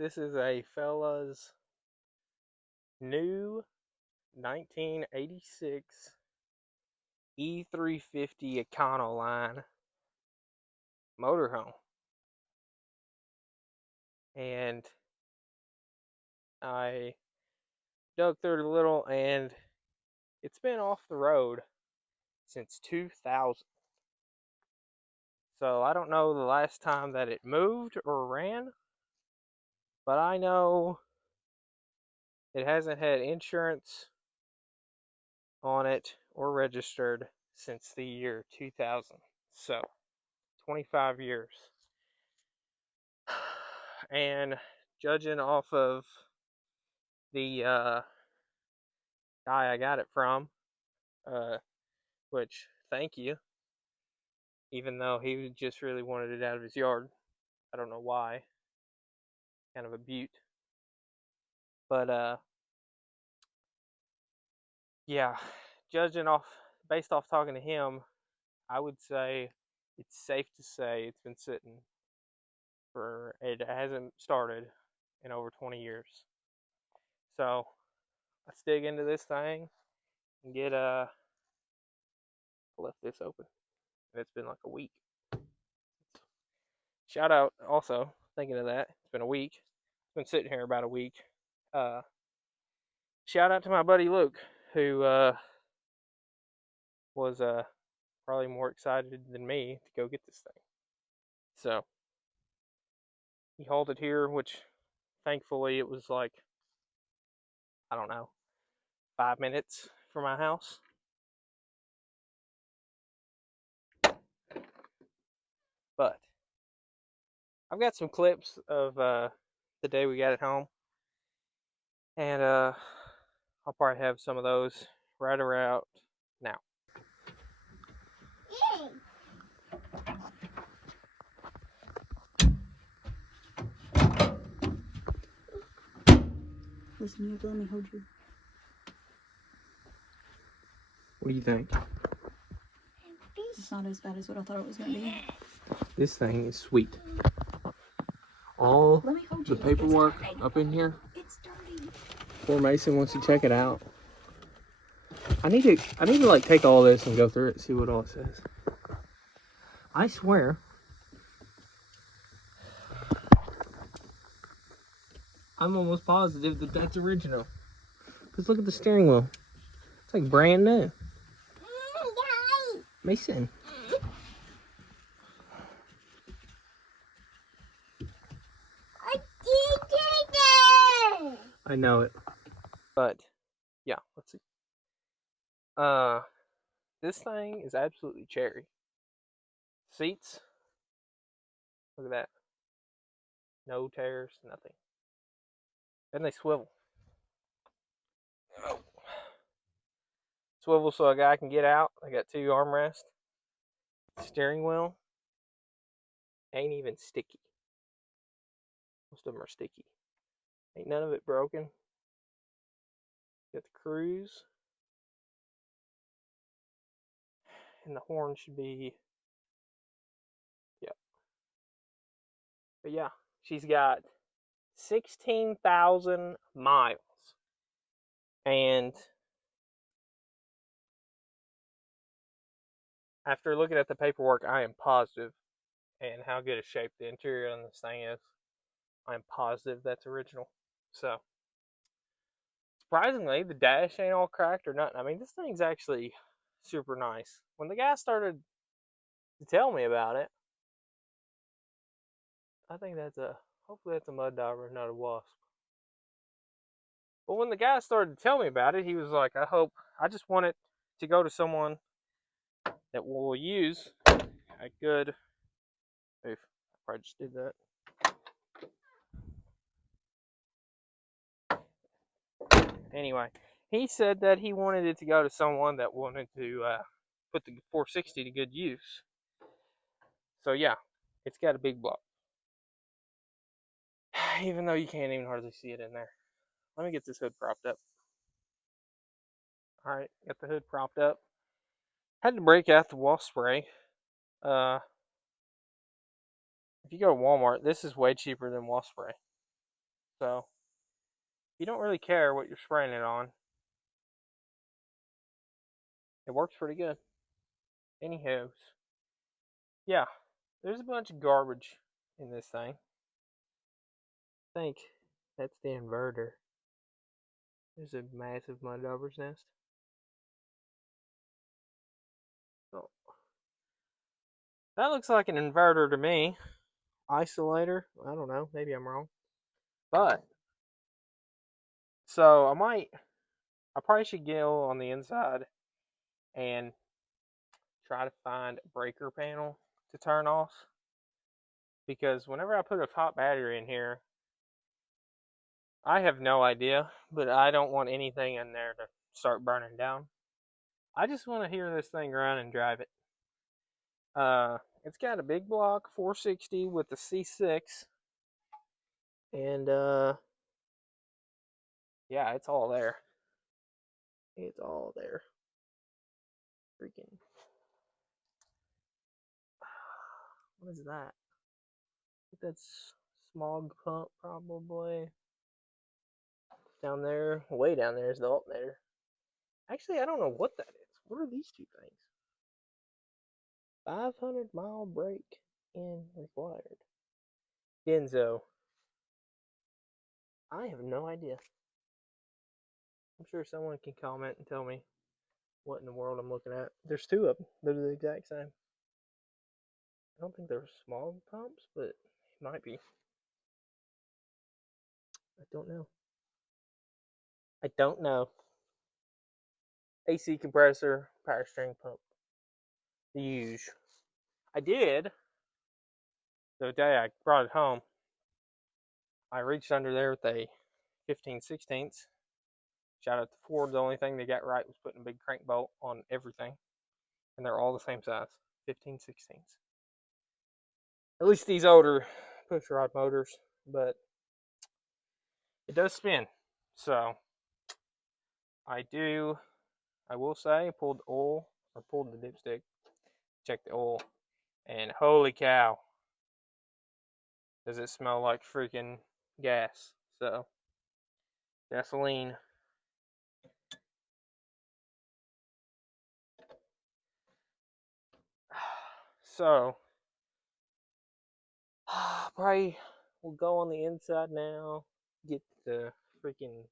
This is a fella's new 1986 E350 Econoline motorhome. And I dug through it a little, and it's been off the road since 2000. So I don't know the last time that it moved or ran, but I know it hasn't had insurance on it or registered since the year 2000. So 25 years. And judging off of the guy I got it from, uh, which thank you, even though he just really wanted it out of his yard. I don't know why. Kind of a beaut. But yeah, judging off based off talking to him, I would say it's safe to say it's been sitting for it hasn't started in over 20 years. So let's dig into this thing and get I left this open. And it's been like a week. Shout out also, thinking of that, it's been a week. It's been sitting here about a week. Uh Shout out to my buddy Luke, who was probably more excited than me to go get this thing. So he hauled it here, which thankfully it was like, I don't know, 5 minutes from my house. But I've got some clips of the day we got it home, and I'll probably have some of those right around now. Listen, you have to let me hold you. What do you think? It's not as bad as what I thought it was going to be. This thing is sweet. All Let me hold you. the paperwork up in here. It's dirty. Before Mason wants to check it out. I need to like take all this and go through it and see what all it says. I swear. I'm almost positive that that's original. Because look at the steering wheel. It's like brand new. Mason. I know it. But, yeah, let's see. This thing is absolutely cherry. Seats. Look at that. No tears, nothing. And they swivel. Swivel so a guy can get out. I got 2 armrests. Steering wheel ain't even sticky. Most of them are sticky. Ain't none of it broken. Got the cruise. And the horn should be, yep. But yeah, she's got 16,000 miles. And after looking at the paperwork, I am positive, and how good a shape the interior on this thing is, I'm positive that's original. So, surprisingly, the dash ain't all cracked or nothing. I mean, this thing's actually super nice. When the guy started to tell me about it, I think hopefully that's a mud dauber, not a wasp. But when the guy started to tell me about it, he was like, I just want it to go to someone that will use a good, oof, I probably just did that. Anyway, he said that he wanted it to go to someone that wanted to put the 460 to good use. So yeah, it's got a big block. Even though you can't even hardly see it in there. Let me get this hood propped up. Alright, got the hood propped up. Had to break out the wasp spray. If you go to Walmart, this is way cheaper than wasp spray. So you don't really care what you're spraying it on. It works pretty good. Anywho, yeah, there's a bunch of garbage in this thing. I think that's the inverter. There's a massive mud dauber's nest. Oh, that looks like an inverter to me. Isolator. I don't know. Maybe I'm wrong. But so I probably should go on the inside and try to find a breaker panel to turn off, because whenever I put a top battery in here, I have no idea, but I don't want anything in there to start burning down. I just want to hear this thing run and drive it. It's got a big block 460 with the C6, and yeah, it's all there. It's all there. Freaking. What is that? That's smog pump, probably. Down there, way down there is the alternator. Actually, I don't know what that is. What are these two things? 500-mile break in required. Denso. I have no idea. I'm sure someone can comment and tell me what in the world I'm looking at. There's two of them. They're the exact same. I don't think they're small pumps, but it might be. I don't know. I don't know. AC compressor, power steering pump. The huge. I did. The day I brought it home, I reached under there with a 15/16. Shout out to Ford. The only thing they got right was putting a big crank bolt on everything. And they're all the same size. 15/16. At least these older push rod motors. But it does spin. So I will say, pulled the oil, or pulled the dipstick, checked the oil, and holy cow, does it smell like freaking gas. So, gasoline. So, probably we'll go on the inside now, get the freaking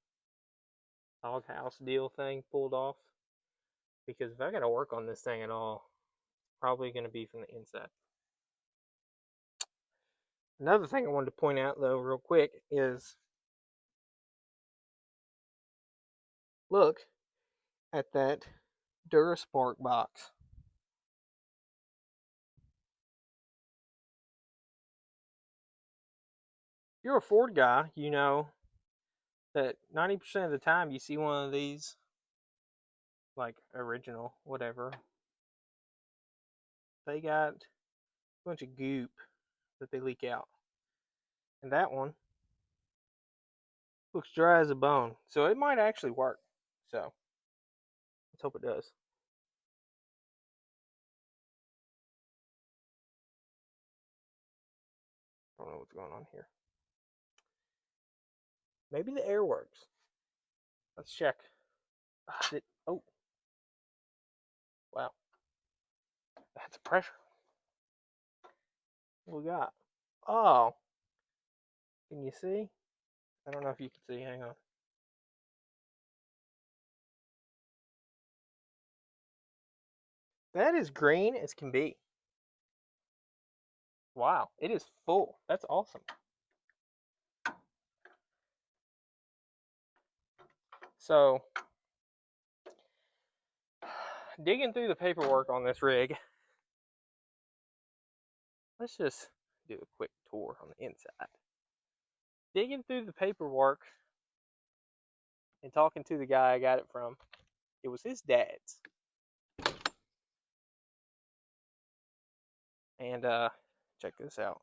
doghouse deal thing pulled off. Because if I gotta work on this thing at all, probably gonna be from the inside. Another thing I wanted to point out though, real quick, is look at that DuraSpark box. If you're a Ford guy, you know that 90% of the time you see one of these, like original, whatever, they got a bunch of goop that they leak out. And that one looks dry as a bone. So it might actually work. So let's hope it does. I don't know what's going on here. Maybe the air works. Let's check. Oh, wow. That's a pressure. What we got? Oh, can you see? I don't know if you can see. Hang on. That is green as can be. Wow, it is full. That's awesome. So, digging through the paperwork on this rig, let's just do a quick tour on the inside. Digging through the paperwork and talking to the guy I got it from, it was his dad's. And check this out.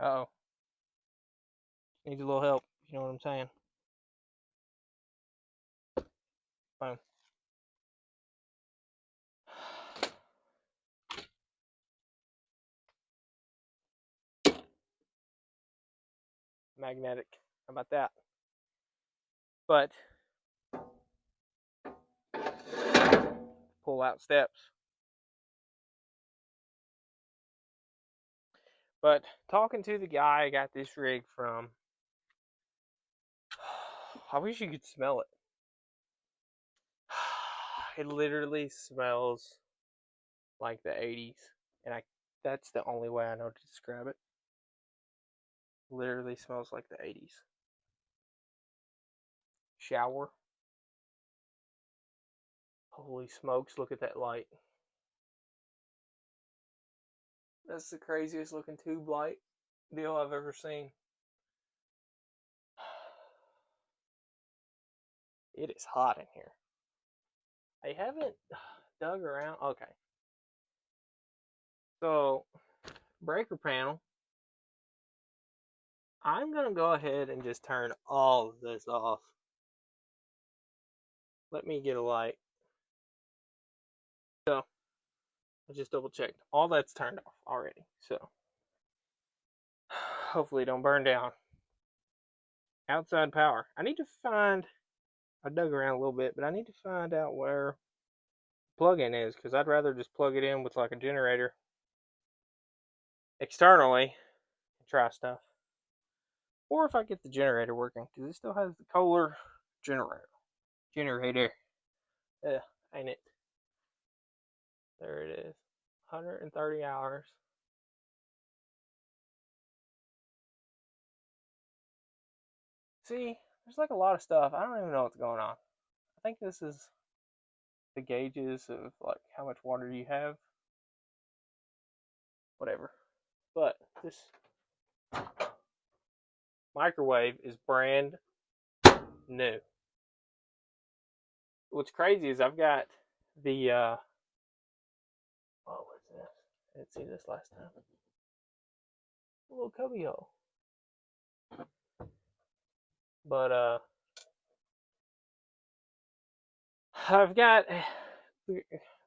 Uh-oh. Needs a little help, you know what I'm saying. Boom. magnetic. How about that? But pull out steps. But talking to the guy I got this rig from, I wish you could smell it. It literally smells like the 80s. And that's the only way I know to describe it. Literally smells like the 80s. Shower. Holy smokes, look at that light. That's the craziest looking tube light deal I've ever seen. It is hot in here. I haven't dug around. Okay. So, breaker panel. I'm going to go ahead and just turn all of this off. Let me get a light. So, I just double checked. All that's turned off already. So, hopefully it don't burn down. Outside power. I need to find, I dug around a little bit, but I need to find out where plug-in is, because I'd rather just plug it in with like a generator externally and try stuff. Or if I get the generator working, because it still has the Kohler generator. Yeah, ain't it? There it is. 130 hours. See, there's like a lot of stuff. I don't even know what's going on. I think this is the gauges of like how much water you have. Whatever. But this microwave is brand new. What's crazy is I've got the what was this? I didn't see this last time. A little cubby hole. But I've got,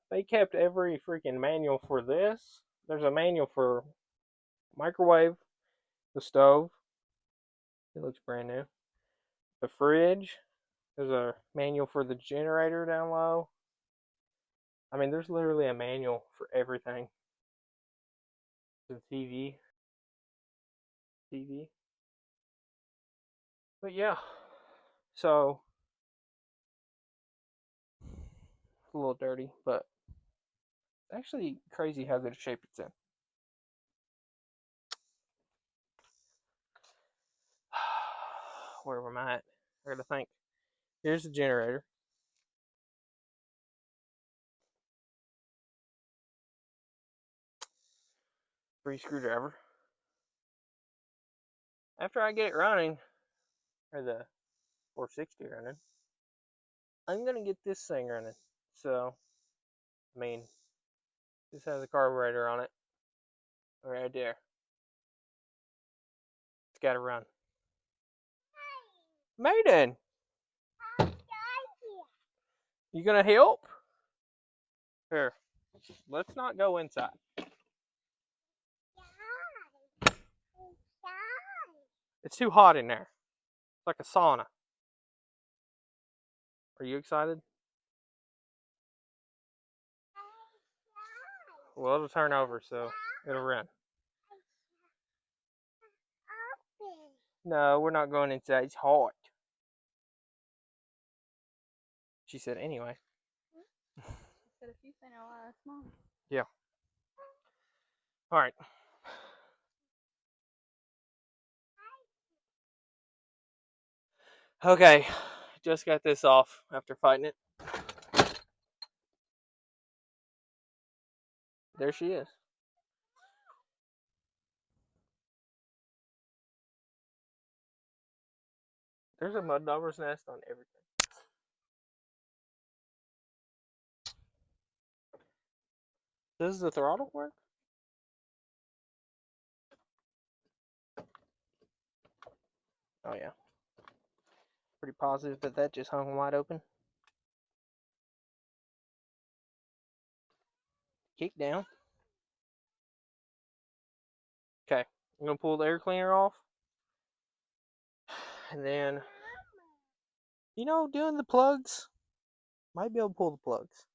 they kept every freaking manual for this. There's a manual for microwave, the stove. It looks brand new. The fridge. There's a manual for the generator down low. I mean, there's literally a manual for everything. The TV. But yeah, so it's a little dirty, but actually crazy how good a shape it's in. Where am I at? I gotta think. Here's the generator. Free screwdriver. After I get it running, or the 460 running, I'm gonna get this thing running. So, I mean, this has a carburetor on it, right there. It's gotta run. Maiden, you gonna help? Here, let's not go inside. It's too hot in there. It's like a sauna. Are you excited? Well, it'll turn over, so it'll run. No, we're not going inside. It's hot. She said anyway. Said if you say no, that's mom. Yeah. All right. Okay, just got this off after fighting it. There she is. There's a mud dauber's nest on everything. Does the throttle work? Oh yeah. Pretty positive that just hung wide open. Kick down. Okay, I'm gonna pull the air cleaner off. And then, doing the plugs, might be able to pull the plugs.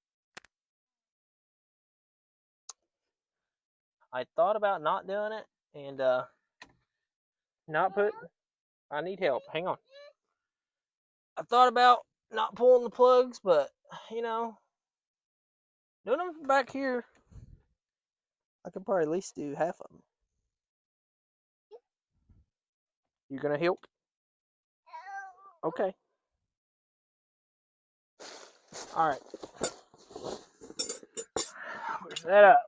I thought about not doing it and not put. I need help. Hang on. I thought about not pulling the plugs, but doing them back here, I could probably at least do half of them. You gonna help? Okay. All right. We're set up,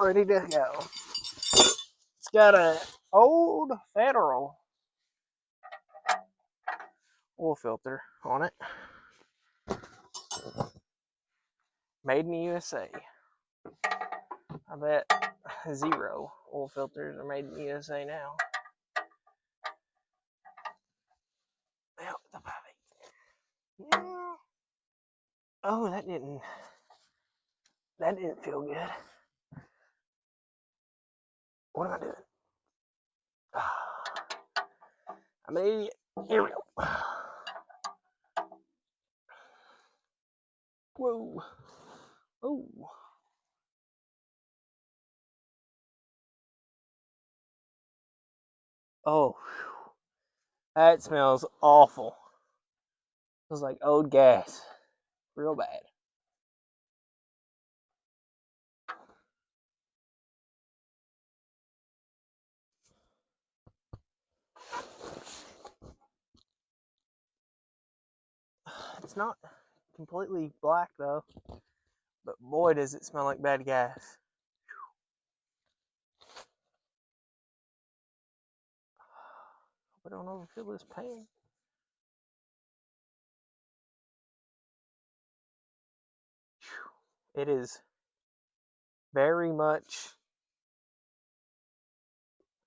ready to go. It's got a old Federal oil filter on it. Made in the USA. I bet zero oil filters are made in the USA now. Oh, that didn't feel good. What am I doing? I'm an idiot. Here we go. Whoa. Oh. Oh. That smells awful. Smells like old gas. Real bad. It's not completely black though. But boy, does it smell like bad gas. I don't overfill this pan. It is very much,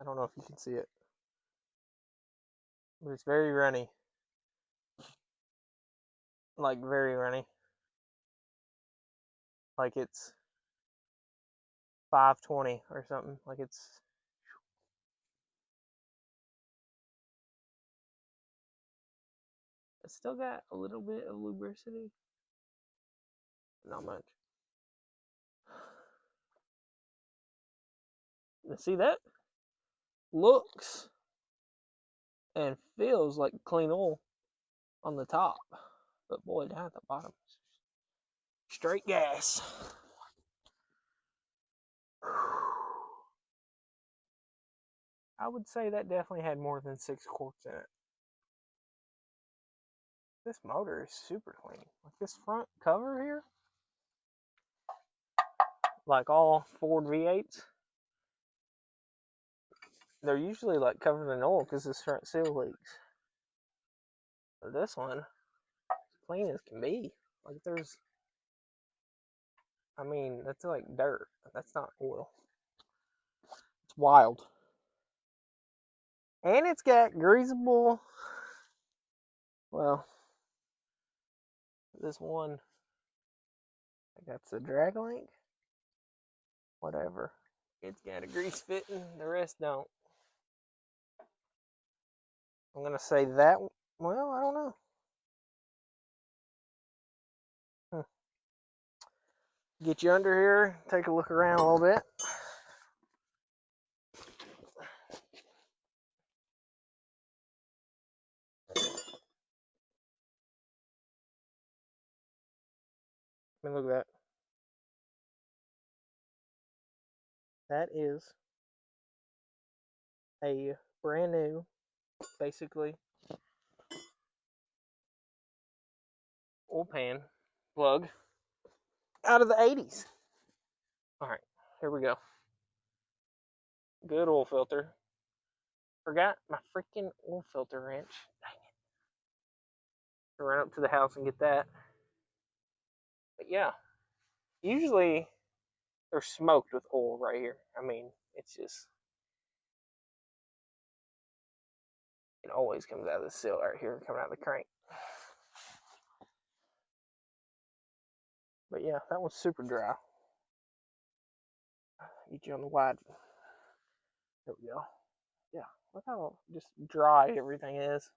I don't know if you can see it, but it's very runny. Like very runny. Like it's 520 or something. Like it's still got a little bit of lubricity. Not much. See, that looks and feels like clean oil on the top, but boy, down at the bottom, straight gas. I would say that definitely had more than 6 quarts in it. This motor is super clean. Like this front cover here, like all Ford V8s, they're usually like covered in oil because this front seal leaks. But this one, as clean as can be. Like there's, that's like dirt. That's not oil. It's wild. And it's got greasable, well, this one, that's a drag link. Whatever. It's got a grease fitting, the rest don't. I'm going to say that, well, I don't know. Get you under here, take a look around a little bit. Let me look at that. That is a brand new, basically, oil pan plug out of the 80s. All right, here we go. Good oil filter. Forgot my freaking oil filter wrench. Dang it. Run up to the house and get that. But yeah, usually they're smoked with oil right here. It's just, it always comes out of the seal right here, coming out of the crank. But yeah, that one's super dry. Get you on the wide. There we go. Yeah, look how just dry everything is.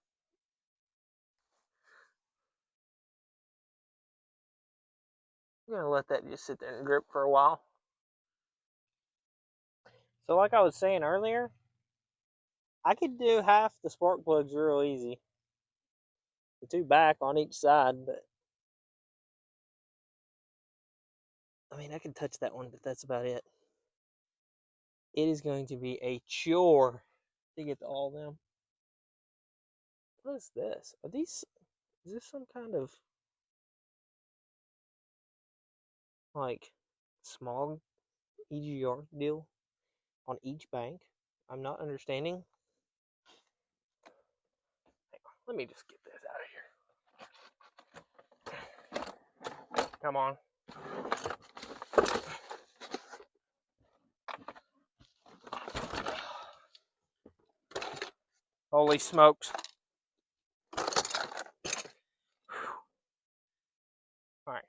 I'm gonna let that just sit there and drip for a while. So like I was saying earlier, I could do half the spark plugs real easy. The two back on each side, but I mean I can touch that one, but that's about it. It is going to be a chore to get to all of them. What is this? Are these, is this some kind of like small EGR deal on each bank? I'm not understanding. Let me just get this out of here. Come on. Holy smokes. Alright.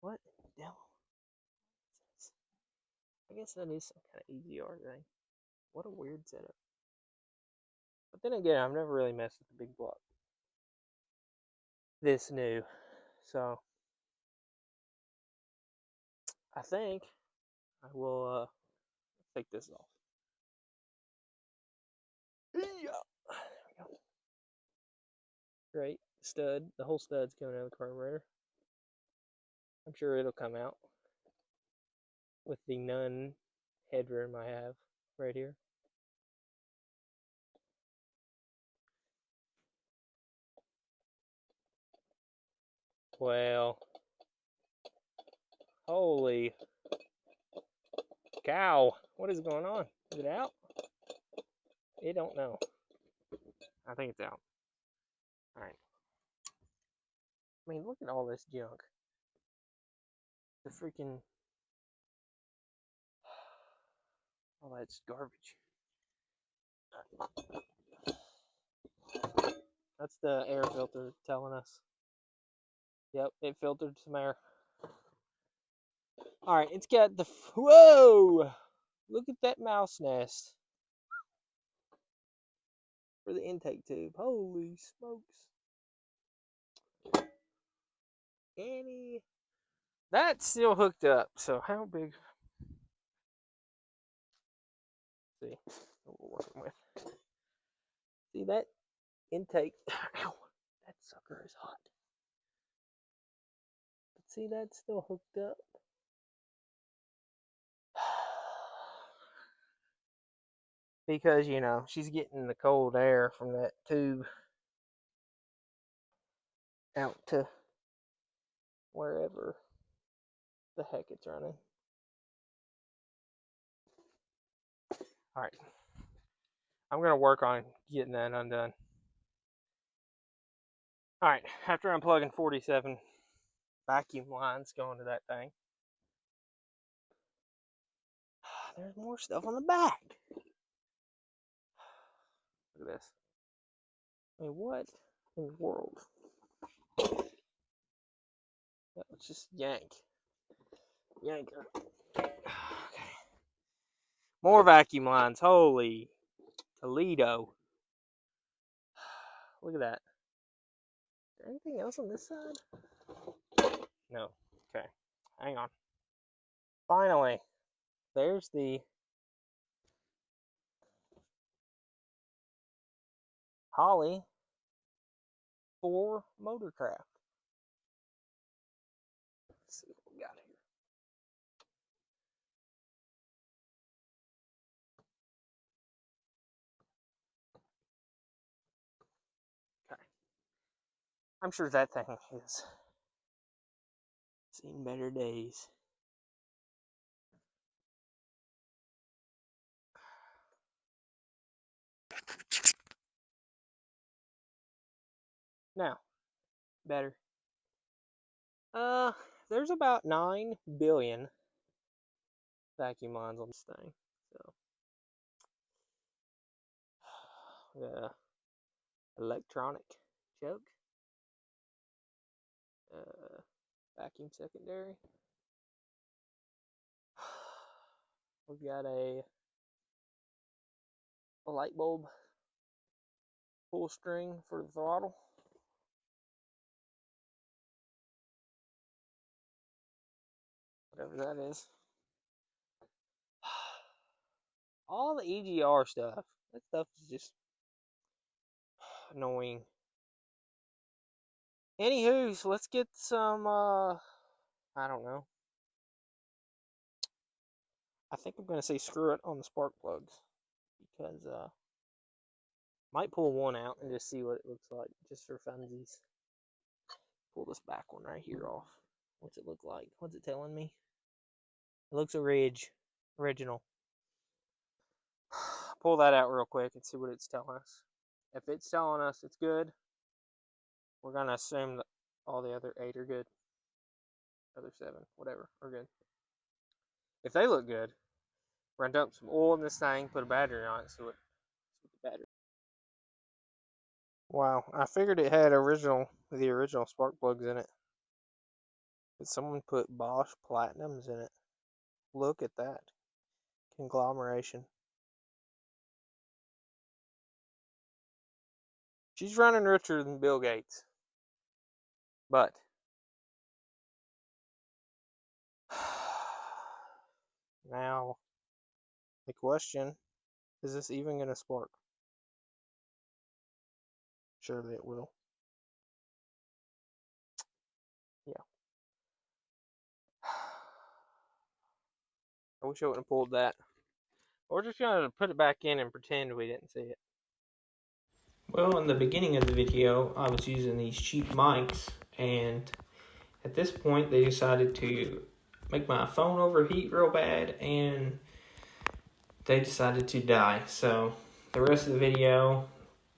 What the hell is this? I guess that is some kind of EGR thing. What a weird setup. But then again, I've never really messed with the big block this new. So I think I will take this off. Yeah. There we go. Great. Stud. The whole stud's coming out of the carburetor. I'm sure it'll come out with the none headroom I have right here. Well, holy cow. What is going on? Is it out? It don't know. I think it's out. Alright. I mean, look at all this junk. The freaking... all that's garbage. That's the air filter telling us. Yep, it filtered some air. Alright, it's got the... whoa! Look at that mouse nest. For the intake tube. Holy smokes. Annie. That's still hooked up. So how big? Let's see what we're working with. See that intake? Ow, that sucker is hot. But see, that's still hooked up. Because, you know, she's getting the cold air from that tube out to wherever the heck it's running. Alright. I'm going to work on getting that undone. Alright, after unplugging 47 vacuum lines going to that thing, there's more stuff on the back. Look at this. I mean, what in the world? Let's just yank. Yank her. Okay. More vacuum lines. Holy Toledo. Look at that. Is there anything else on this side? No. Okay. Hang on. Finally. There's the Holley 4 Motorcraft. Let's see what we got here. Okay. I'm sure that thing has seen better days. Now, better. There's about 9 billion vacuum lines on this thing. So, the electronic choke, vacuum secondary. We've got a light bulb pull string for the throttle. whatever that is. All the EGR stuff. That stuff is just annoying. Anywho, so let's get some, I don't know. I think I'm going to say screw it on the spark plugs. Because, might pull one out and just see what it looks like, just for funsies. Pull this back one right here off. What's it look like? What's it telling me? It looks original. Pull that out real quick and see what it's telling us. If it's telling us it's good, we're going to assume that all the other 8 are good. Other 7, whatever, are good. If they look good, we're going to dump some oil in this thing, put a battery on it, see what the battery. Wow, I figured it had the original spark plugs in it. But someone put Bosch Platinums in it. Look at that conglomeration. She's running richer than Bill Gates. But now the question, is this even going to spark? Surely it will. Yeah. I wish I wouldn't have pulled that. We're just going to put it back in and pretend we didn't see it. Well, in the beginning of the video, I was using these cheap mics, and at this point, they decided to make my phone overheat real bad, and they decided to die. So the rest of the video,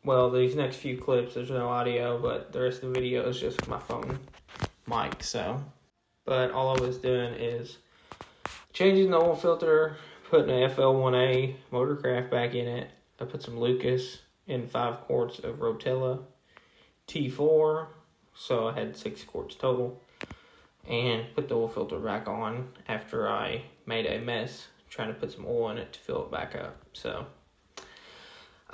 well, these next few clips, there's no audio, but the rest of the video is just my phone mic. But all I was doing is changing the oil filter, putting an FL1A Motorcraft back in it. I put some Lucas in 5 quarts of Rotella T4, so I had 6 quarts total, and put the oil filter back on after I made a mess trying to put some oil in it to fill it back up. So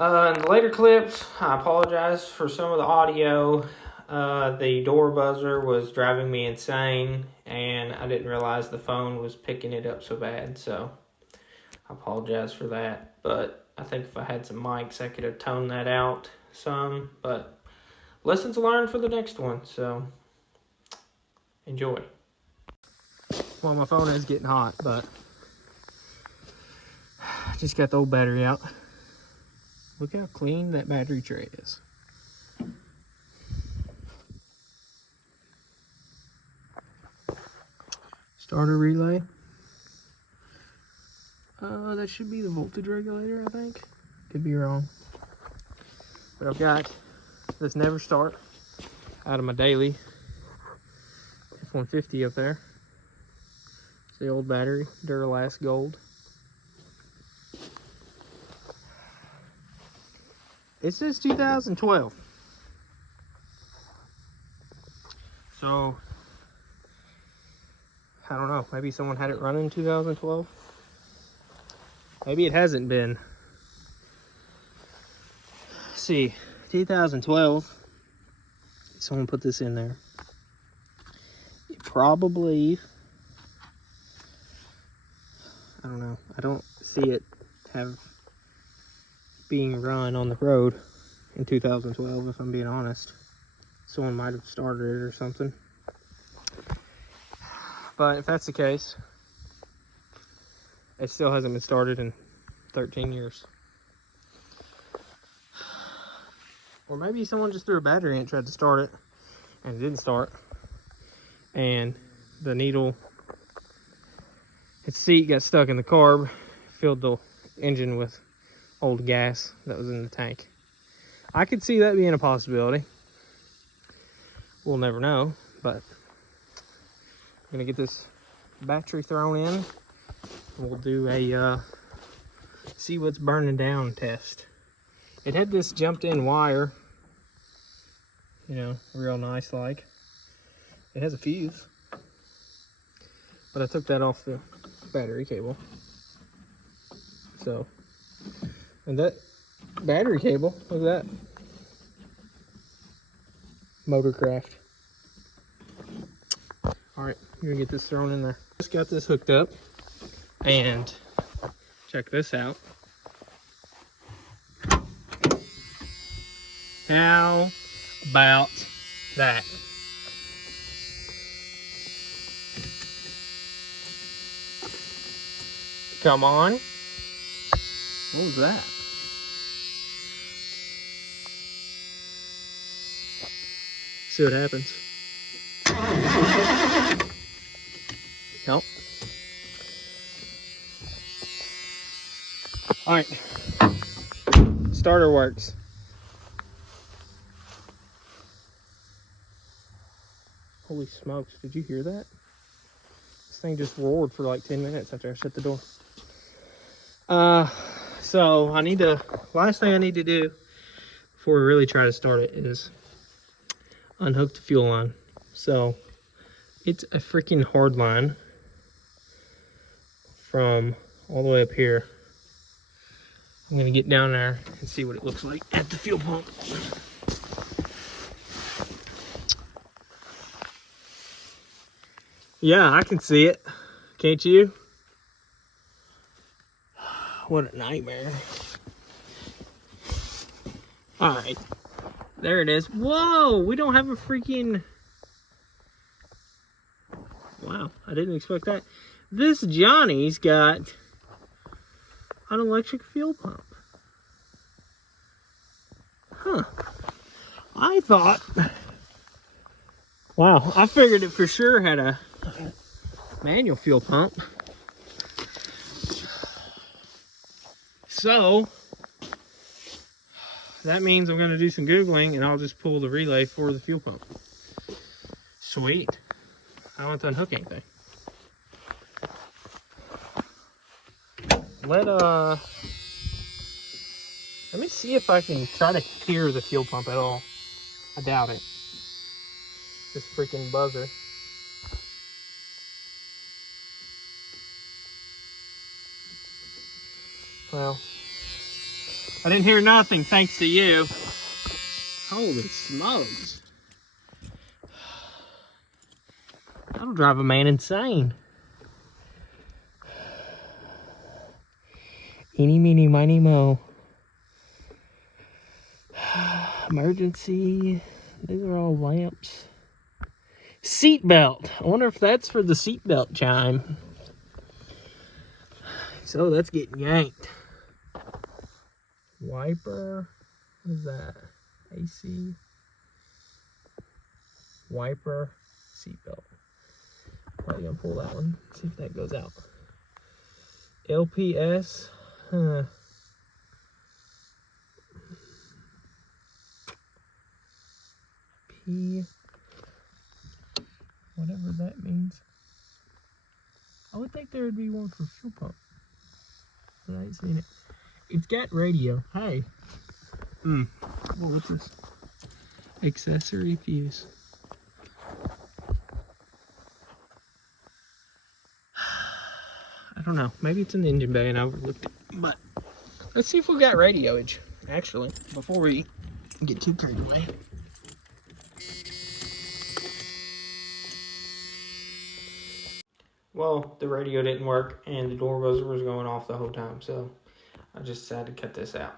in the later clips, I apologize for some of the audio. The door buzzer was driving me insane, and I didn't realize the phone was picking it up so bad, so I apologize for that. But I think if I had some mics, I could have toned that out some, but lessons learned for the next one, so enjoy. Well, my phone is getting hot, but I just got the old battery out. Look how clean that battery tray is. Starter relay. That should be the voltage regulator, I think. Could be wrong. But I've got this Never Start out of my daily F-150 up there. It's the old battery, Duralast Gold. It says 2012. So, I don't know. Maybe someone had it running in 2012. Maybe it hasn't been. Let's see, 2012. Someone put this in there. It probably, I don't know. I don't see it being run on the road in 2012, if I'm being honest. Someone might have started it or something. But if that's the case, it still hasn't been started in 13 years. Or maybe someone just threw a battery in and tried to start it, and it didn't start. And the needle, its seat got stuck in the carb, filled the engine with old gas that was in the tank. I could see that being a possibility. We'll never know, but I'm gonna get this battery thrown in. We'll do a see what's burning down test. It had this jumped in wire, you know, real nice like. It has a fuse, but I took that off the battery cable. So, and that battery cable, look at that. Motorcraft. All right, you're gonna get this thrown in there. Just got this hooked up, and check this out. How about that? Come on. What was that? See what happens. Nope. All right. Starter works. Holy smokes, did you hear that? This thing just roared for like 10 minutes after I shut the door. So last thing I need to do before we really try to start it is unhook the fuel line. So it's a freaking hard line from all the way up here. I'm gonna get down there and see what it looks like at the fuel pump. Yeah, I can see it. Can't you? What a nightmare. All right, there it is. Whoa, we don't have a freaking... Wow, I didn't expect that. This Johnny's got an electric fuel pump. Huh. I thought... Wow, I figured it for sure had a manual fuel pump. So, that means I'm going to do some Googling and I'll just pull the relay for the fuel pump. Sweet. I don't have to unhook anything. Let me see if I can try to hear the fuel pump at all. I doubt it. This freaking buzzer. Well, I didn't hear nothing thanks to you. Holy smokes. That'll drive a man insane. Eeny, meeny, miny, mo. Emergency. These are all lamps. Seatbelt. I wonder if that's for the seatbelt chime. So that's getting yanked. Wiper. What is that? AC. Wiper. Seatbelt. Probably gonna pull that one. See if that goes out. LPS. Huh. P. Whatever that means. I would think there would be one for fuel pump. But I ain't seen it. It's got radio. Hey. Well, what's this? Accessory fuse. I don't know. Maybe it's in the engine bay and I overlooked it. But let's see if we got radioage, actually, before we get too carried away. Well, the radio didn't work and the door buzzer was going off the whole time, so I just decided to cut this out.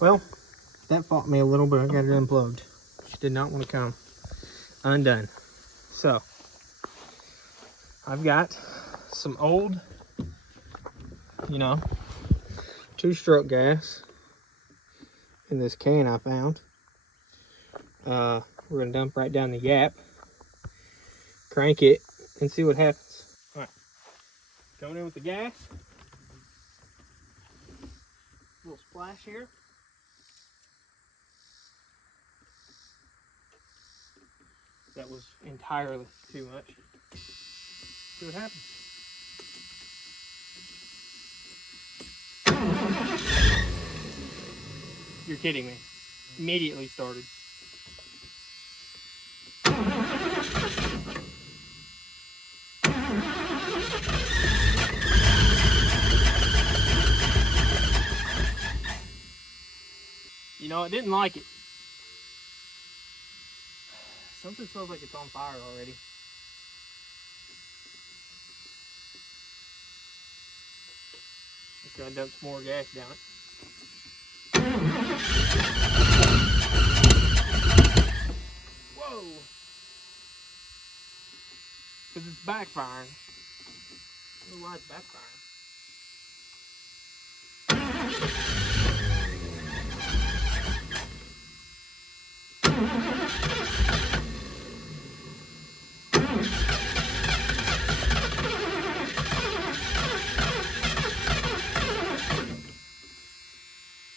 Well, that fought me a little, but I got it unplugged. She did not want to come undone. So, I've got some old, 2-stroke gas in this can I found. We're going to dump right down the gap, crank it, and see what happens. All right, going in with the gas. Little splash here. That was entirely too much. See what happens. You're kidding me. Immediately started. It didn't like it. Something smells like it's on fire already. Gotta dump some more gas down it. Whoa! Because it's backfiring. I don't know why it's backfiring.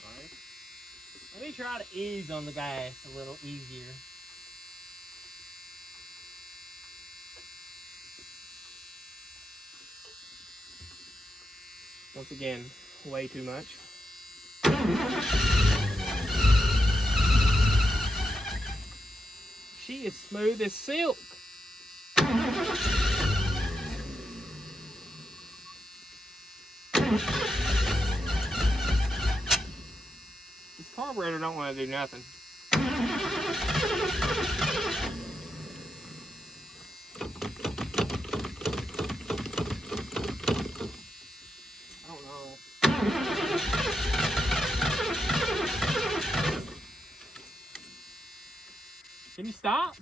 Alright. Let me try to ease on the gas a little easier. Once again, way too much. She is smooth as silk. This carburetor don't want to do nothing. I don't know. Can you stop?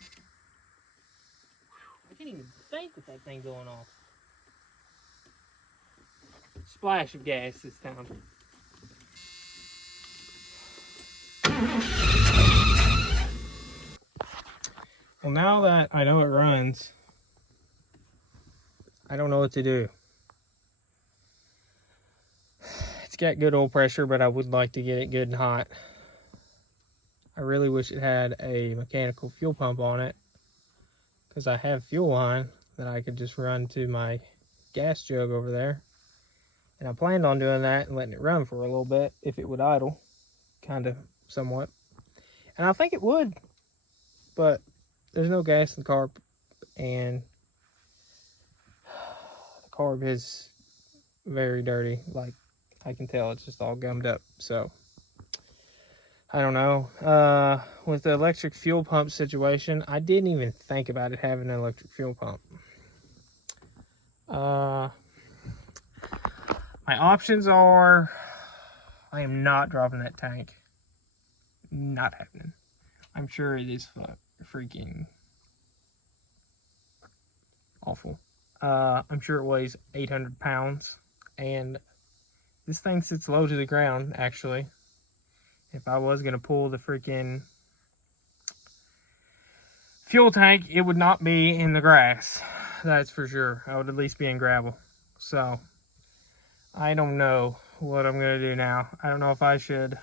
I can't even think with that thing going off. Splash of gas this time. Well, now that I know it runs, I don't know what to do. It's got good oil pressure, but I would like to get it good and hot. I really wish it had a mechanical fuel pump on it, because I have fuel line that I could just run to my gas jug over there. And I planned on doing that and letting it run for a little bit if it would idle, kind of, somewhat. And I think it would, but there's no gas in the carb, and the carb is very dirty. Like, I can tell it's just all gummed up. So I don't know. With the electric fuel pump situation, I didn't even think about it having an electric fuel pump. My options are, I am not dropping that tank. Not happening. I'm sure it is freaking awful. I'm sure it weighs 800 pounds, and this thing sits low to the ground, actually. If I was going to pull the freaking fuel tank, it would not be in the grass. That's for sure. I would at least be in gravel. So, I don't know what I'm going to do now. I don't know if I should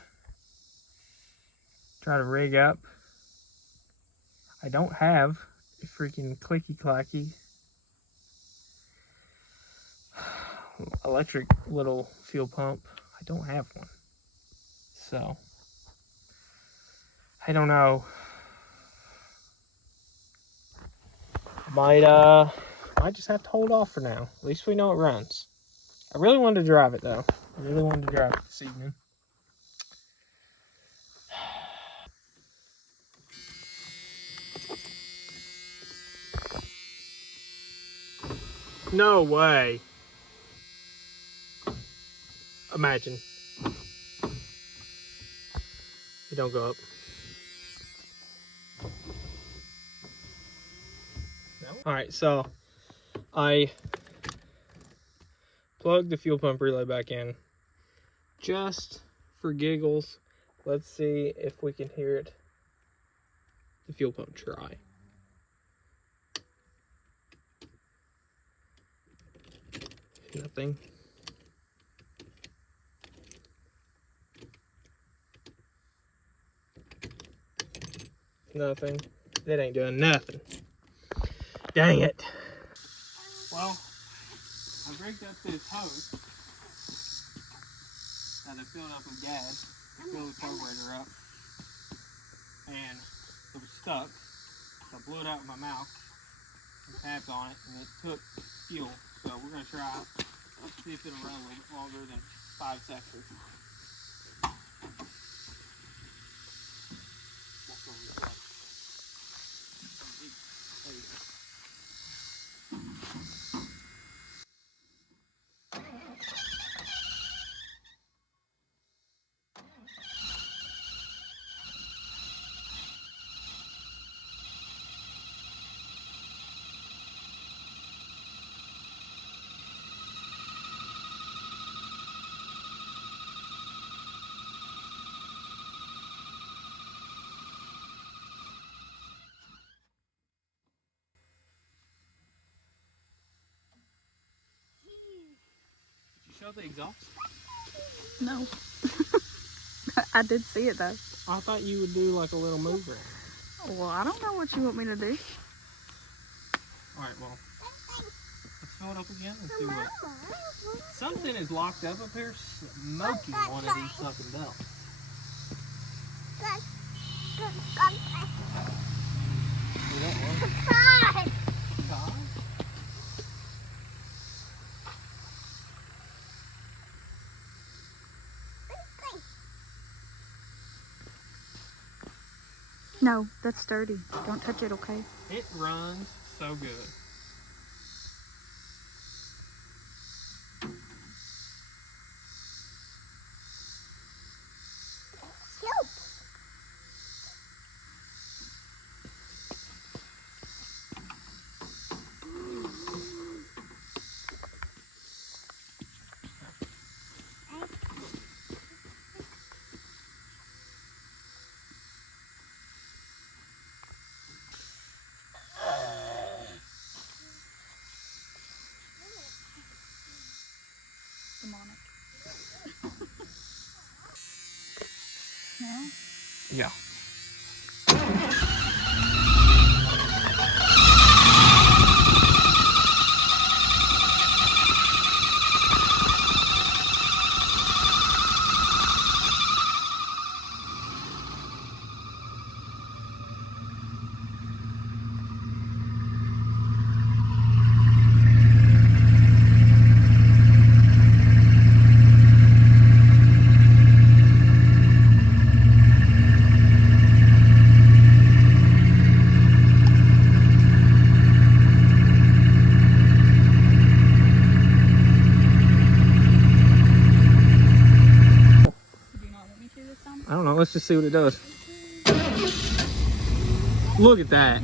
try to rig up. I don't have a freaking clicky-clacky electric little fuel pump. I don't have one. So, I don't know. Might just have to hold off for now. At least we know it runs. I really wanted to drive it though. I really wanted to drive it this evening. No way. Imagine. It don't go up. No? Alright, so I plugged the fuel pump relay back in just for giggles. Let's see if we can hear it. The fuel pump try. Nothing. Nothing. It ain't doing nothing. Dang it. Well, I rigged up this hose that I filled up with gas. I filled the carburetor up, and it was stuck. So I blew it out with my mouth and tapped on it, and it took fuel. So we're gonna try it. Let's see if it'll run a little bit longer than 5 seconds. There you go. show the exhaust? No. I did see it though. I thought you would do like a little mover. Well, I don't know what you want me to do. Alright, well, let's fill it up again and see what. Something is locked up here smoking one of these fucking belts. You don't want it? Todd? No, that's dirty. Don't touch it, okay? It runs so good. Demonic. Yeah? Yeah. Do you not want me to this time? I don't know, let's just see what it does. Look at that.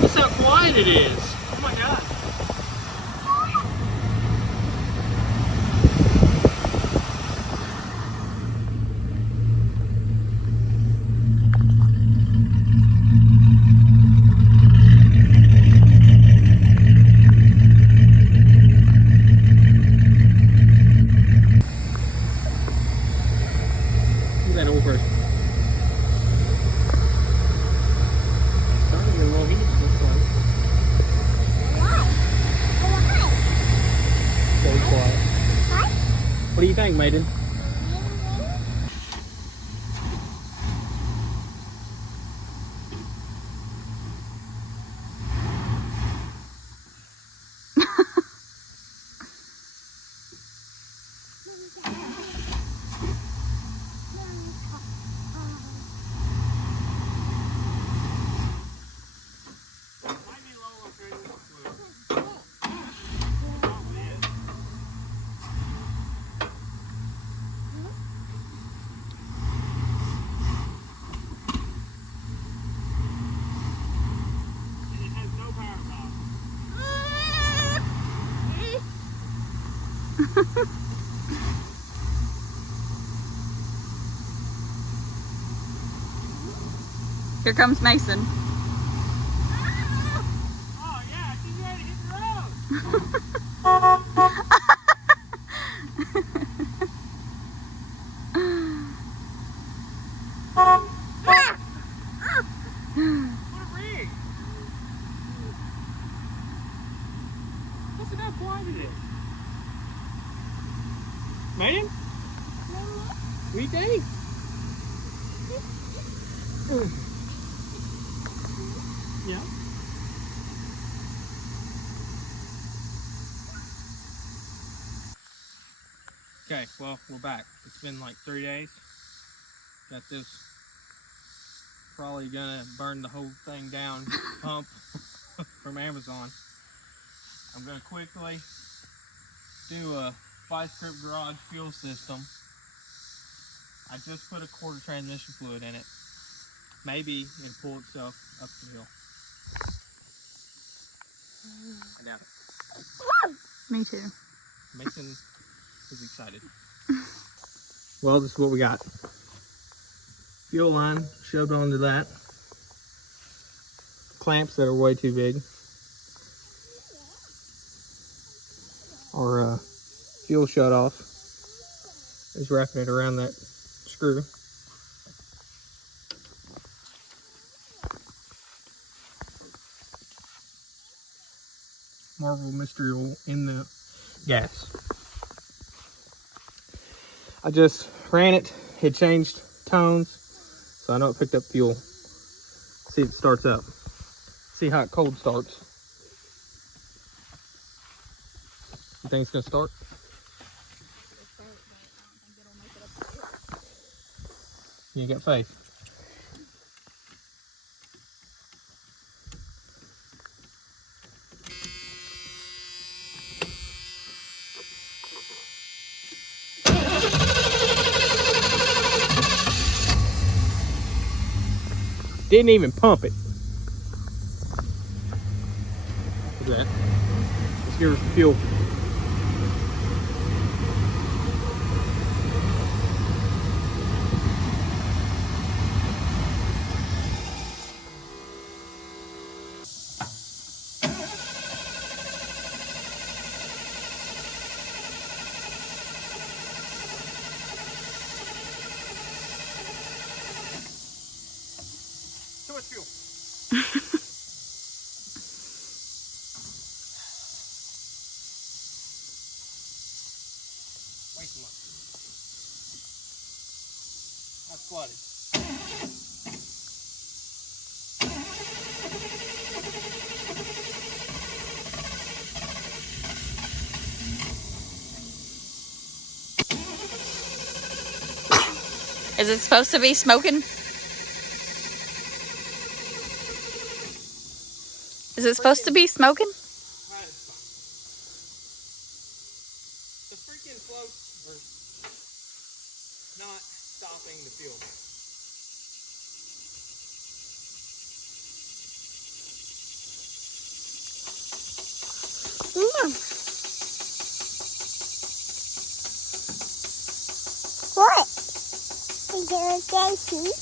That's how quiet it is. Oh my god. Look at that old person. Starting to get a little heat, looks like. Very quiet. What do you think, Maiden? Here comes Mason. Oh yeah, she's ready to hit the road. What a rig! Listen how quiet it is. Maiden? What do you think? Yeah. Okay, well, we're back. It's been like 3 days. Got this probably gonna burn the whole thing down pump from Amazon. I'm gonna quickly do a Vice Grip Garage fuel system. I just put a quarter transmission fluid in it. Maybe it'll pull itself up the hill. I doubt it. Me too. Mason is excited. Well, this is what we got. Fuel line shoved onto that. Clamps that are way too big. our fuel shut off. Is wrapping it around that screw. Marvel mystery oil in the gas. I just ran it. It changed tones, so I know it picked up fuel. See if it starts up. See how it cold starts. You think it's gonna start? You got faith. Didn't even pump it. Look at that. Let's give her some fuel. Too much fuel. Way too much. That's flooded. Is it supposed to be smoking? Is it supposed to be smoking? The freaking floats are not stopping the fuel. What? Is there a daisy?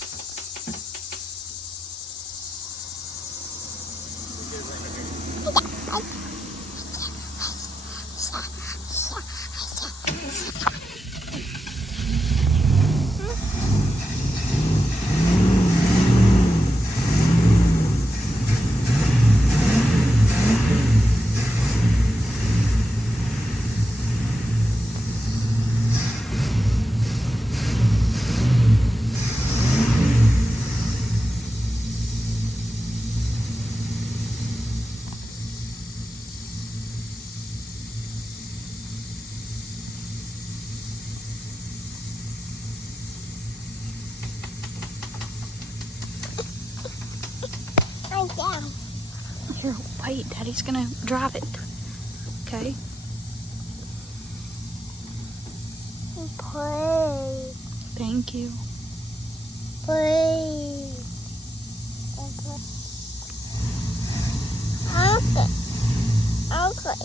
I'm down. Here, wait. Daddy's gonna drive it. Okay. Play. Thank you. Play. Uncle. Uncle.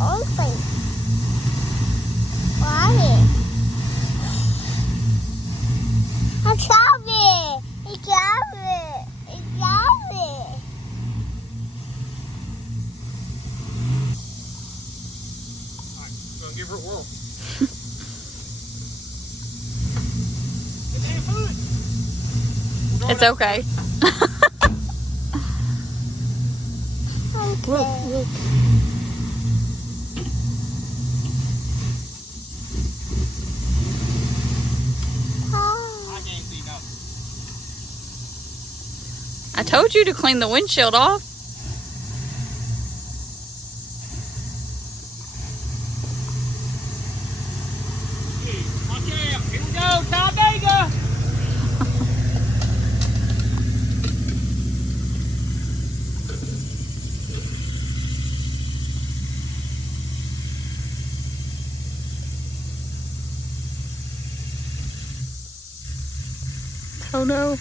Uncle. Why? I got it. I got it. I got it. Alright, gonna give her a whirl. It's okay. Okay. Look. I can't see nothing. I told you to clean the windshield off. Watch out. Here we go, Talladega. Oh no.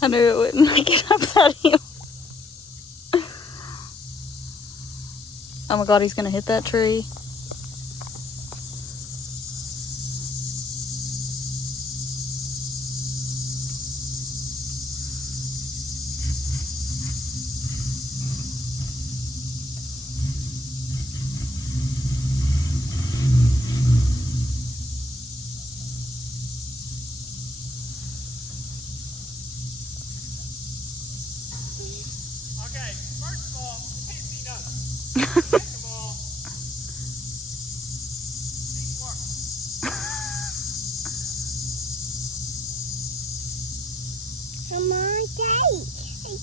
I knew it wouldn't make it up that hill. Oh my god, he's gonna hit that tree. Okay, first of all, you can't see nothing. Second of all, deep work. Come on, Daddy.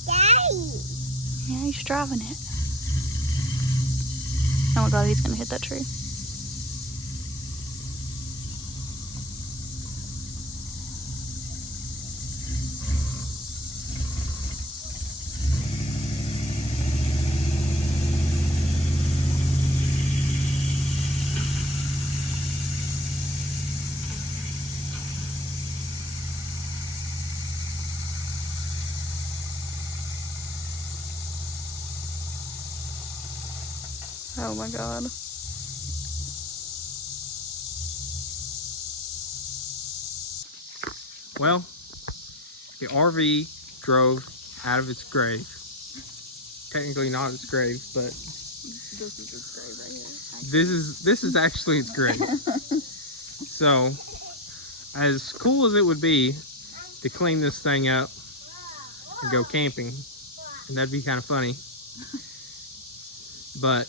Daddy. Yeah, he's driving it. Oh my god, he's gonna hit that tree. Oh my god. Well, the RV drove out of its grave. Technically not its grave, but This is his grave right here. this is actually its grave. So, as cool as it would be to clean this thing up and go camping, and that'd be kind of funny, but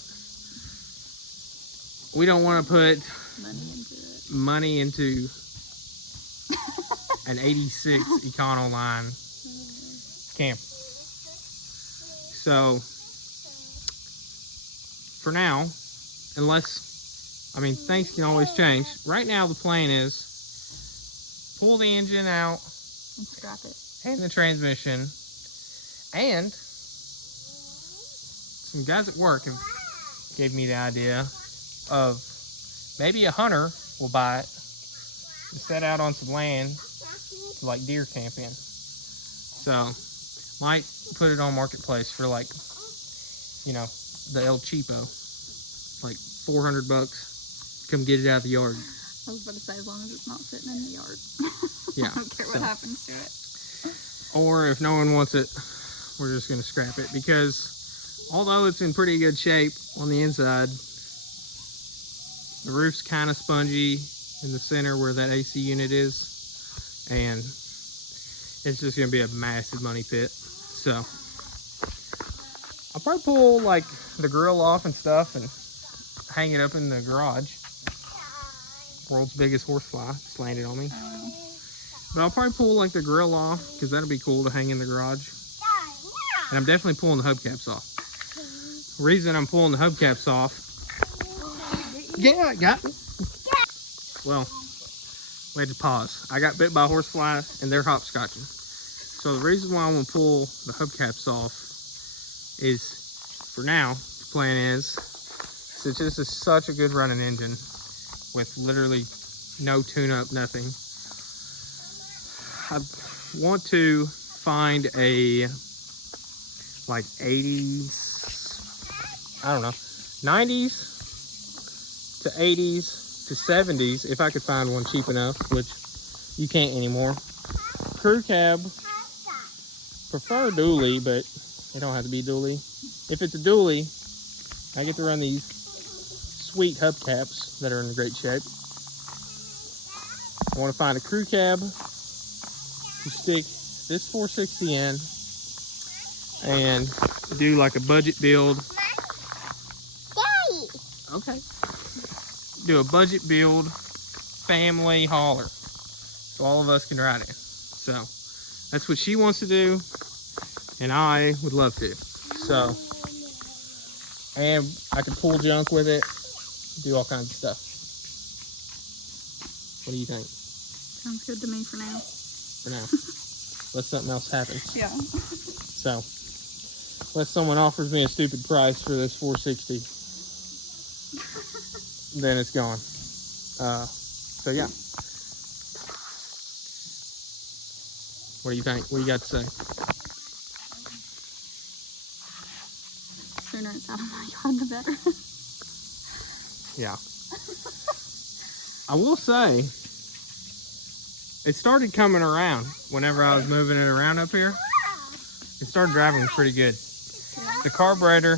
we don't want to put money into an 86 Econoline camper. So, for now, unless, I mean, things can always change. Right now, the plan is pull the engine out And scrap it. and the transmission, and some guys at work have gave me the idea of maybe a hunter will buy it and set out on some land to like deer camp in. So, might put it on Marketplace for like, you know, the El Cheapo, like $400. Come get it out of the yard. I was about to say, as long as it's not sitting in the yard. Yeah. I don't care what happens to it. Or if no one wants it, we're just gonna scrap it, because although it's in pretty good shape on the inside, the roof's kind of spongy in the center where that AC unit is, and it's just gonna be a massive money pit. So I'll probably pull like the grill off and stuff and hang it up in the garage. World's biggest horsefly just landed on me. But I'll probably pull like the grill off, because that'll be cool to hang in the garage. And I'm definitely pulling the hubcaps off. The reason I'm pulling the hubcaps off, yeah, I got me. Well, we had to pause. I got bit by a horsefly and they're hopscotching. So the reason why I'm gonna pull the hubcaps off is, for now, the plan is, since this is such a good running engine with literally no tune-up, nothing, I want to find a like 80s, I don't know, 90s to 80s to 70s, if I could find one cheap enough, which you can't anymore. Crew cab, prefer dually, but it don't have to be dually. If it's a dually, I get to run these sweet hubcaps that are in great shape. I want to find a crew cab to stick this 460 in and do like a budget build. Daddy. Okay. Do a budget build family hauler so all of us can ride it. So that's what she wants to do, and I would love to. So, and I can pull junk with it, do all kinds of stuff. What do you think? Sounds good to me for now. For now, unless something else happens. Yeah. So, unless someone offers me a stupid price for this 460, then it's gone. So yeah. What do you think? What do you got to say? Sooner it's out of my yard, the better. Yeah. I will say, it started coming around whenever I was moving it around up here. It started driving pretty good. The carburetor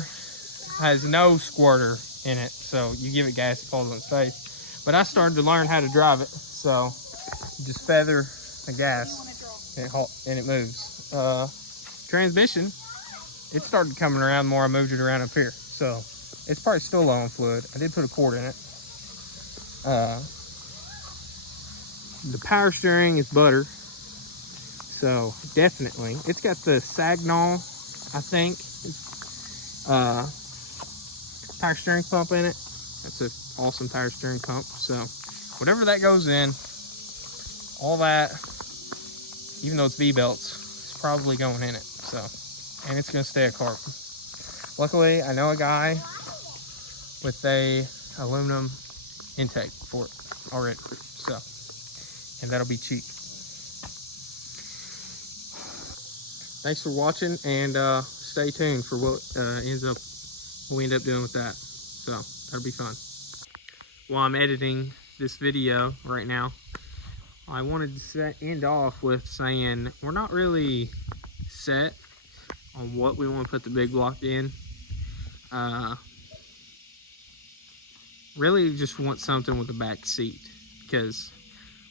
has no squirter in it, so you give it gas, it falls on its face. But I started to learn how to drive it, so you just feather the gas and it moves. Transmission, it started coming around the more I moved it around up here, so it's probably still low on fluid. I did put a quart in it. The power steering is butter, so definitely. It's got the Sagnol, I think, power steering pump in it. That's an awesome power steering pump. So whatever that goes in, all that, even though it's V-belts, it's probably going in it. So, and it's gonna stay a carbon. Luckily, I know a guy with a aluminum intake for it already. So, and that'll be cheap. Thanks for watching, and stay tuned for what we end up doing with that. So that'll be fun. While I'm editing this video right now, I wanted to end off with saying we're not really set on what we want to put the big block in. Really just want something with a back seat, because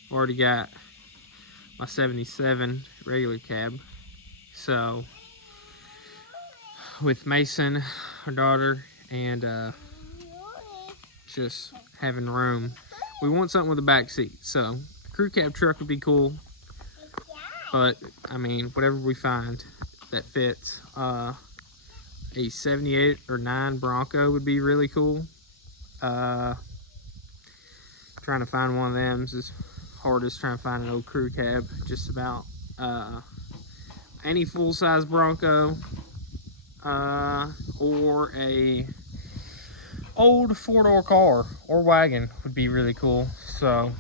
I've already got my 77 regular cab. So with Mason, our daughter, and just having room, we want something with a back seat. So crew cab truck would be cool, but I mean, whatever we find that fits. A 78 or 9 Bronco would be really cool. Trying to find one of them is as hard as trying to find an old crew cab. Just about any full-size Bronco, or a old 4-door car or wagon would be really cool. So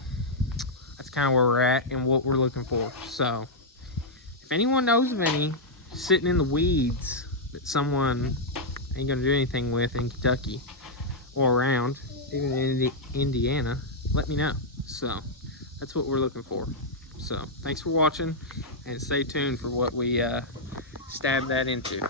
that's kind of where we're at and what we're looking for. So if anyone knows of any sitting in the weeds that someone ain't gonna do anything with in Kentucky or around, even in Indiana, let me know. So that's what we're looking for. So thanks for watching, and stay tuned for what we stab that into.